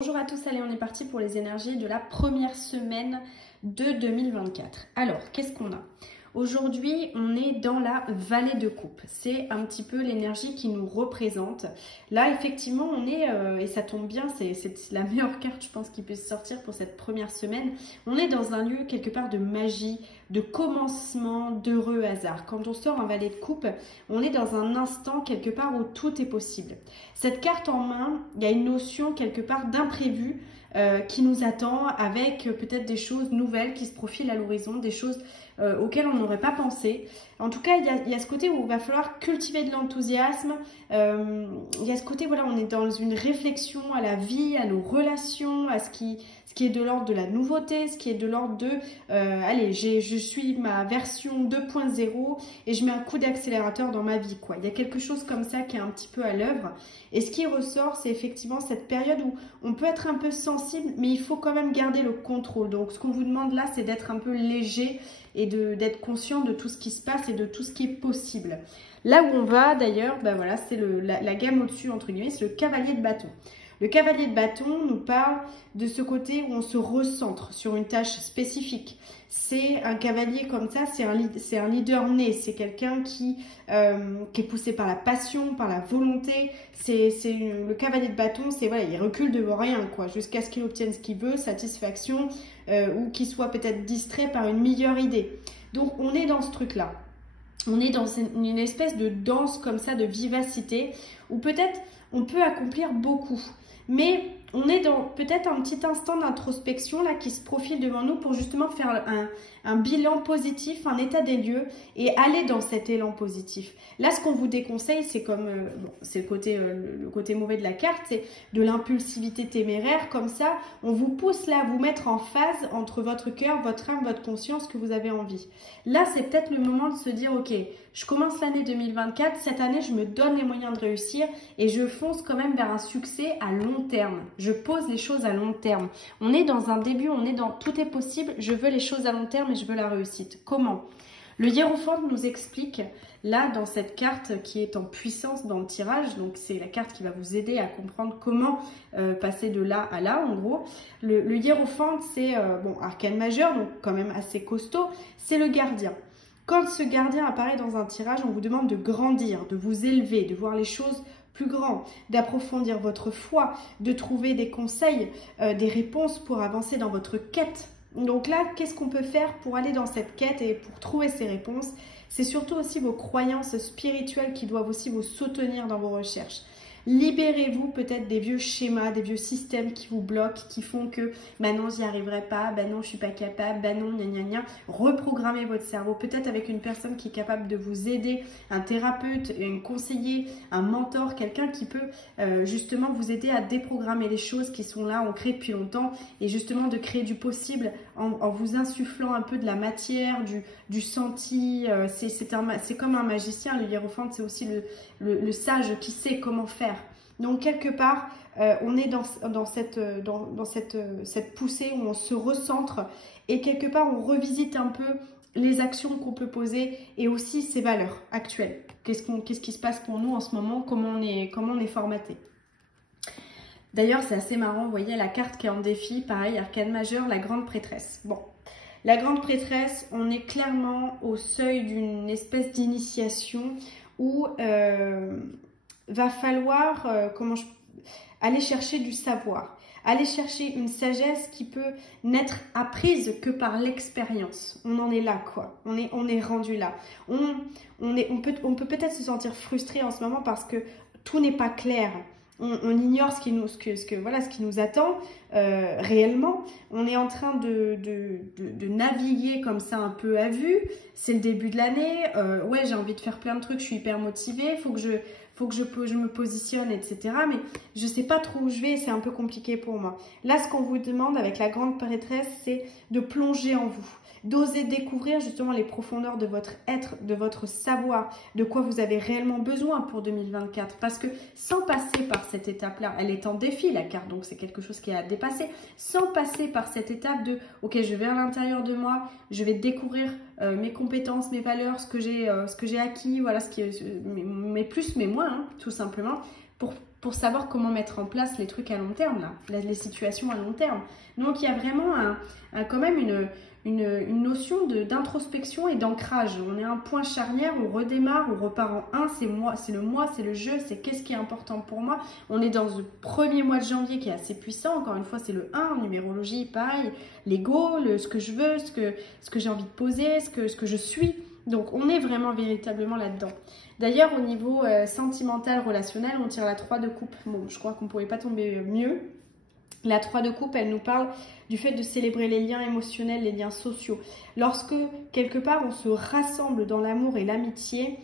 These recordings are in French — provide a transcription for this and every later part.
Bonjour à tous, allez on est parti pour les énergies de la première semaine de 2024. Alors, qu'est-ce qu'on a? Aujourd'hui, on est dans la vallée de coupe. C'est un petit peu l'énergie qui nous représente. Là, effectivement, on est, et ça tombe bien, c'est la meilleure carte, je pense, qui peut sortir pour cette première semaine. On est dans un lieu, quelque part, de magie, de commencement, d'heureux hasard. Quand on sort en vallée de coupe, on est dans un instant, quelque part, où tout est possible. Cette carte en main, il y a une notion, quelque part, d'imprévu, qui nous attend avec peut-être des choses nouvelles qui se profilent à l'horizon, des choses auxquelles on n'aurait pas pensé. En tout cas, il y a ce côté où il va falloir cultiver de l'enthousiasme. Il y a ce côté, voilà, on est dans une réflexion à la vie, à nos relations, à ce qui est de l'ordre de la nouveauté, ce qui est de l'ordre de allez, je suis ma version 2.0 et je mets un coup d'accélérateur dans ma vie, quoi. Il y a quelque chose comme ça qui est un petit peu à l'œuvre. Et ce qui ressort, c'est effectivement cette période où on peut être un peu sensible, mais il faut quand même garder le contrôle. Donc, ce qu'on vous demande là, c'est d'être un peu léger et d'être conscient de tout ce qui se passe et de tout ce qui est possible. Là où on va, d'ailleurs, ben voilà, c'est la gamme au-dessus, entre guillemets, c'est le cavalier de bâton. Le cavalier de bâton nous parle de ce côté où on se recentre sur une tâche spécifique. C'est un cavalier comme ça, c'est un leader né, c'est quelqu'un qui est poussé par la passion, par la volonté. Le cavalier de bâton, c'est voilà, il recule devant rien, quoi, jusqu'à ce qu'il obtienne ce qu'il veut, satisfaction, ou qu'il soit peut-être distrait par une meilleure idée. Donc on est dans ce truc-là. On est dans une espèce de danse comme ça, de vivacité, où peut-être on peut accomplir beaucoup. Mais on est dans peut-être un petit instant d'introspection là qui se profile devant nous pour justement faire un bilan positif, un état des lieux et aller dans cet élan positif. Là, ce qu'on vous déconseille, c'est comme, bon, c'est le côté mauvais de la carte, c'est de l'impulsivité téméraire. Comme ça, on vous pousse là à vous mettre en phase entre votre cœur, votre âme, votre conscience que vous avez envie. Là, c'est peut-être le moment de se dire, ok, je commence l'année 2024, cette année, je me donne les moyens de réussir et je fonce quand même vers un succès à long terme. Je pose les choses à long terme. On est dans un début, on est dans tout est possible, je veux les choses à long terme et je veux la réussite. Comment? Le hiérophante nous explique, là, dans cette carte qui est en puissance dans le tirage, donc c'est la carte qui va vous aider à comprendre comment passer de là à là, en gros. Le hiérophante, c'est, bon, arcane majeur, donc quand même assez costaud, c'est le gardien. Quand ce gardien apparaît dans un tirage, on vous demande de grandir, de vous élever, de voir les choses plus grands, d'approfondir votre foi, de trouver des conseils, des réponses pour avancer dans votre quête. Donc là, qu'est-ce qu'on peut faire pour aller dans cette quête et pour trouver ces réponses? C'est surtout aussi vos croyances spirituelles qui doivent aussi vous soutenir dans vos recherches. Libérez-vous peut-être des vieux schémas, des vieux systèmes qui vous bloquent, qui font que bah non, j'y arriverai pas, bah non, je suis pas capable, bah non, gna gna gna. Reprogrammez votre cerveau, peut-être avec une personne qui est capable de vous aider, un thérapeute, un conseiller, un mentor, quelqu'un qui peut justement vous aider à déprogrammer les choses qui sont là, ancrées depuis longtemps, et justement de créer du possible en vous insufflant un peu de la matière, du senti. C'est comme un magicien, le hiérophante, c'est aussi le sage qui sait comment faire. Donc quelque part, on est dans cette poussée où on se recentre et quelque part on revisite un peu les actions qu'on peut poser et aussi ses valeurs actuelles. Qu'est-ce qui se passe pour nous en ce moment, comment on est formaté. D'ailleurs, c'est assez marrant, vous voyez la carte qui est en défi, pareil, arcane majeur, la grande prêtresse. Bon, la grande prêtresse, on est clairement au seuil d'une espèce d'initiation où va falloir aller chercher du savoir, aller chercher une sagesse qui peut n'être apprise que par l'expérience. On en est là, quoi. On est rendu là. On peut peut-être se sentir frustré en ce moment parce que tout n'est pas clair. On ignore ce qui nous attend réellement. On est en train de naviguer comme ça un peu à vue. C'est le début de l'année. Ouais, j'ai envie de faire plein de trucs. Je suis hyper motivée. Faut que je me positionne, etc. Mais je ne sais pas trop où je vais. C'est un peu compliqué pour moi. Là, ce qu'on vous demande avec la grande prêtresse, c'est de plonger en vous. D'oser découvrir justement les profondeurs de votre être, de votre savoir, de quoi vous avez réellement besoin pour 2024. Parce que sans passer par cette étape-là, elle est en défi la carte, donc c'est quelque chose qui est à dépasser. Sans passer par cette étape de, ok, je vais à l'intérieur de moi, je vais découvrir mes compétences, mes valeurs, ce que j'ai acquis, voilà, mes plus, mes moins, hein, tout simplement. Pour pour savoir comment mettre en place les trucs à long terme, là, les situations à long terme. Donc, il y a vraiment quand même une notion d'introspection et d'ancrage. On est à un point charnière, on redémarre, on repart en un, c'est moi, c'est le jeu, c'est qu'est-ce qui est important pour moi. On est dans le premier mois de janvier qui est assez puissant, encore une fois c'est le 1, en numérologie, pareil, l'ego, ce que je veux, ce que j'ai envie de poser, ce que je suis. Donc on est vraiment véritablement là-dedans. D'ailleurs au niveau sentimental, relationnel, on tire la 3 de coupe. Bon, je crois qu'on ne pouvait pas tomber mieux. La 3 de coupe, elle nous parle du fait de célébrer les liens émotionnels, les liens sociaux. Lorsque, quelque part, on se rassemble dans l'amour et l'amitié,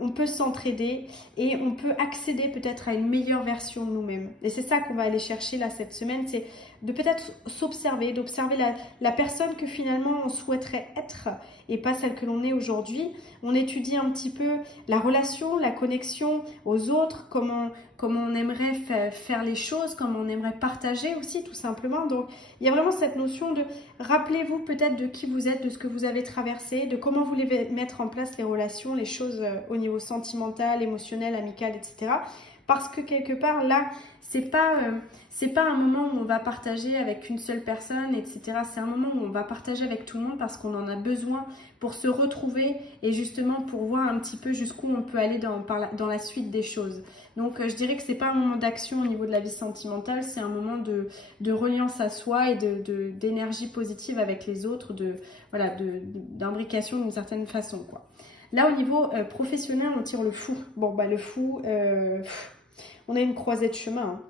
on peut s'entraider et on peut accéder peut-être à une meilleure version de nous-mêmes. Et c'est ça qu'on va aller chercher là cette semaine, c'est de peut-être s'observer, d'observer la personne que finalement on souhaiterait être et pas celle que l'on est aujourd'hui. On étudie un petit peu la relation, la connexion aux autres, comment on aimerait faire les choses, comment on aimerait partager aussi tout simplement. Donc il y a vraiment cette notion de rappelez-vous peut-être de qui vous êtes, de ce que vous avez traversé, de comment vous voulez mettre en place les relations, les choses au niveau sentimental, émotionnel, amical, etc. Parce que quelque part là, c'est pas un moment où on va partager avec une seule personne, etc. C'est un moment où on va partager avec tout le monde parce qu'on en a besoin pour se retrouver et justement pour voir un petit peu jusqu'où on peut aller dans la suite des choses. Donc je dirais que c'est pas un moment d'action au niveau de la vie sentimentale, c'est un moment de reliance à soi et d'énergie positive avec les autres, d'imbrication d'une certaine façon, quoi. Là au niveau professionnel, on tire le fou. Bon bah le fou, on est une croisée de chemin, hein.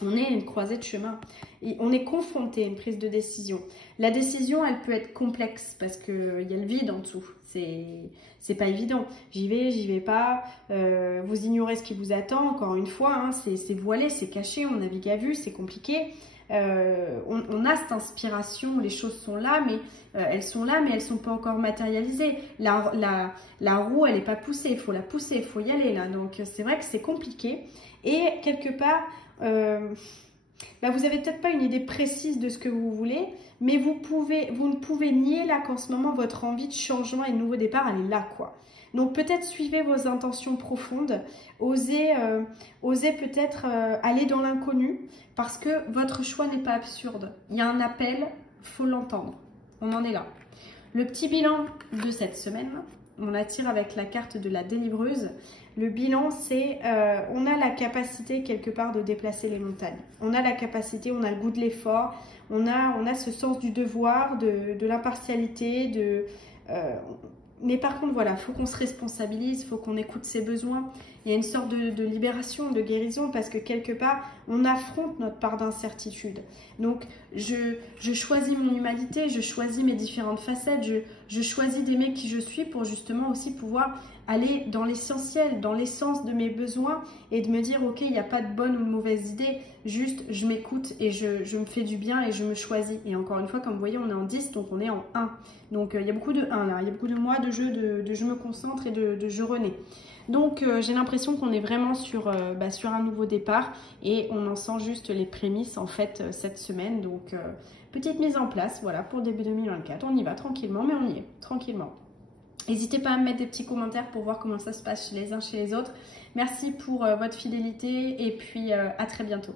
On est une croisée de chemin et on est confronté à une prise de décision. La décision, elle peut être complexe parce qu'il y a le vide en dessous. C'est pas évident. J'y vais pas. Vous ignorez ce qui vous attend. Encore une fois, hein, c'est voilé, c'est caché. On navigue à vue, c'est compliqué. On a cette inspiration, les choses sont là, mais elles sont pas encore matérialisées. La roue, elle n'est pas poussée. Il faut la pousser, il faut y aller là. Donc c'est vrai que c'est compliqué. Et quelque part, vous n'avez peut-être pas une idée précise de ce que vous voulez, mais vous ne pouvez nier là qu'en ce moment, votre envie de changement et de nouveau départ, elle est là, quoi. Donc peut-être suivez vos intentions profondes, osez peut-être aller dans l'inconnu, parce que votre choix n'est pas absurde. Il y a un appel, il faut l'entendre. On en est là. Le petit bilan de cette semaine, on la tire avec la carte de la délivreuse. Le bilan, c'est on a la capacité quelque part de déplacer les montagnes. On a la capacité, on a le goût de l'effort, on a ce sens du devoir, de l'impartialité, mais par contre, voilà, il faut qu'on se responsabilise, il faut qu'on écoute ses besoins. Il y a une sorte de libération, de guérison, parce que quelque part, on affronte notre part d'incertitude. Donc, je choisis mon humanité, je choisis mes différentes facettes, je choisis d'aimer qui je suis pour justement aussi pouvoir aller dans l'essentiel, dans l'essence de mes besoins et de me dire, ok, il n'y a pas de bonne ou de mauvaise idée, juste je m'écoute et je me fais du bien et je me choisis. Et encore une fois, comme vous voyez, on est en 10, donc on est en 1. Donc, il y a beaucoup de 1 là, il y a beaucoup de moi, de jeu, de je me concentre et de je renais. Donc j'ai l'impression qu'on est vraiment sur un nouveau départ et on en sent juste les prémices en fait cette semaine. Donc petite mise en place, voilà, pour début 2024. On y va tranquillement, mais on y est, tranquillement. N'hésitez pas à me mettre des petits commentaires pour voir comment ça se passe chez les uns, chez les autres. Merci pour votre fidélité et puis à très bientôt.